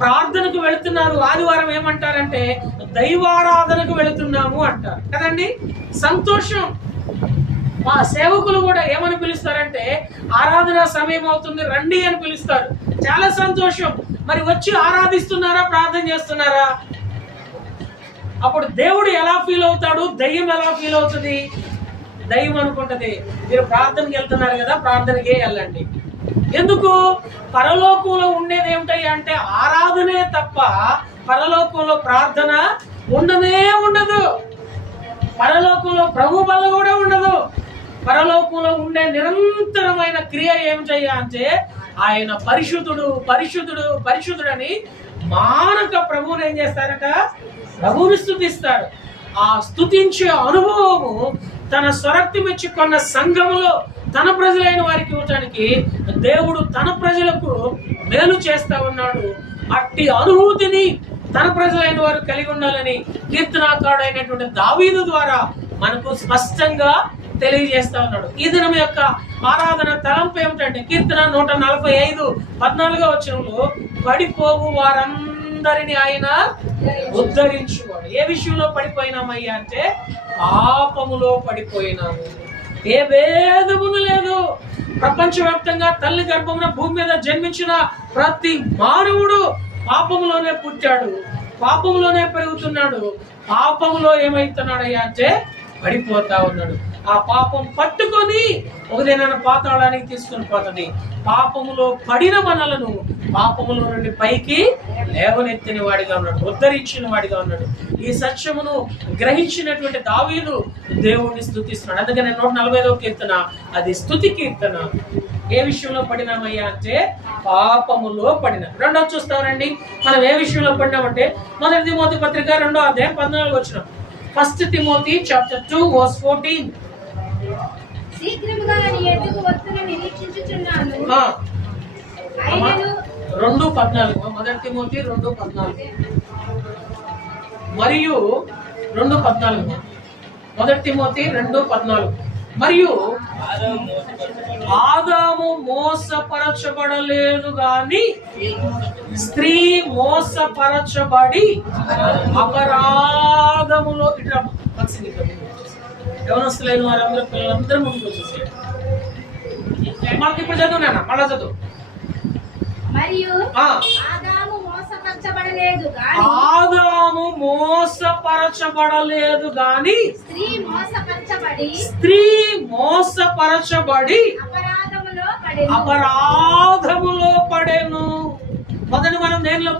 ప్రార్థనకు వెళుతున్నారు, ఆదివారం ఏమంటారంటే దైవారాధనకు వెళుతున్నాము అంటారు కదండి. సంతోషం. మా సేవకులు కూడా ఏమని పిలుస్తారంటే ఆరాధన సమయం అవుతుంది రండి అని పిలుస్తారు. చాలా సంతోషం. మరి వచ్చి ఆరాధిస్తున్నారా, ప్రార్థన చేస్తున్నారా? అప్పుడు దేవుడు ఎలా ఫీల్ అవుతాడు, దయ్యం ఎలా ఫీల్ అవుతుంది? దయ్యం అనుకుంటది మీరు ప్రార్థనకి వెళ్తున్నారు కదా, ప్రార్థనకే వెళ్ళండి. ఎందుకు? పరలోకంలో ఉండేది ఏమిటయ్యా అంటే ఆరాధనే తప్ప పరలోకంలో ప్రార్థన ఉండనే ఉండదు. పరలోకంలో ప్రభు బల్ల కూడా ఉండదు. పరలోకంలో ఉండే నిరంతరమైన క్రియ ఏమిటయ్యా అంటే ఆయన పరిశుద్ధుడు పరిశుద్ధుడు పరిశుద్ధుడని మానక ప్రభువుని ఏం చేస్తారట? ప్రభువుని స్తుతిస్తారు. ఆ స్తుతించే అనుభవము తన స్వరక్తి మెచ్చి కొన్న సంఘములో తన ప్రజలైన వారికి ఇవ్వడానికి దేవుడు తన ప్రజలకు మేలు చేస్తా ఉన్నాడు. అట్టి అనుభూతిని తన ప్రజలైన వారు కలిగి ఉండాలని కీర్తనాకారుడైనటువంటి దావీదు ద్వారా మనకు స్పష్టంగా తెలియజేస్తా ఉన్నాడు. ఈ దినం యొక్క ఆరాధన తలంపు ఏమిటంటే కీర్తన 145:14 వచనంలో పడిపోవు వారందరినీ ఆయన ఉద్ధరించువాడు. ఏ విషయంలో పడిపోయినామయ్యా అంటే పాపములో పడిపోయినాము. ఏ భేదమును లేదు. ప్రపంచవ్యాప్తంగా తల్లి గర్భమున భూమి మీద జన్మించిన ప్రతి మానవుడు పాపములోనే పుట్టాడు, పాపములోనే పెరుగుతున్నాడు. పాపములో ఏమైతున్నాడయ్యా అంటే పడిపోతా ఉన్నాడు. ఆ పాపం పట్టుకొని ఒకదేనా పాతాళానికి తీసుకొని పోతుంది. పాపములో పడిన మనలను పాపములో నుండి పైకి లేవనెత్తిన వాడిగా ఉన్నాడు, ఉద్ధరించిన వాడిగా ఉన్నాడు. ఈ సత్యమును గ్రహించినటువంటి దావీదు దేవుణ్ణి స్తుతిస్తున్నాడు. అందుకని 145వ కీర్తన అది స్తుతి కీర్తన. ఏ విషయంలో పడినామయ్యా అంటే పాపములో పడిన. రెండోది చూస్తామండి, మనం ఏ విషయంలో పడినామంటే 1 తిమోతి పత్రిక 2వ అధ్యాయం 14 వచనం. 1 Timothy chapter 2 verse 14. శీఘ్రముగా నీ ఎద్దుకు వస్తున్న నిరీక్షించుచున్నాను. 2:14 1 తిమోతి 2:14 మరియు 2:14 1 తిమోతి 2:14 మరియు ఆదాము మోసపరచబడలేదు గాని స్త్రీ మోసపరచబడి అపరాధములో యవనస్తులైన వారందరూ పిల్లలందరూ ముందుకు వచ్చేసారు. మనకి ఇప్పుడు చదువునా మళ్ళా చదువు. మరియు ఆదాము మోసపరచబడలేదు గాని స్త్రీ మోసపరచబడి అపరాధములో పడెను. మొదటి మనం దేనిలో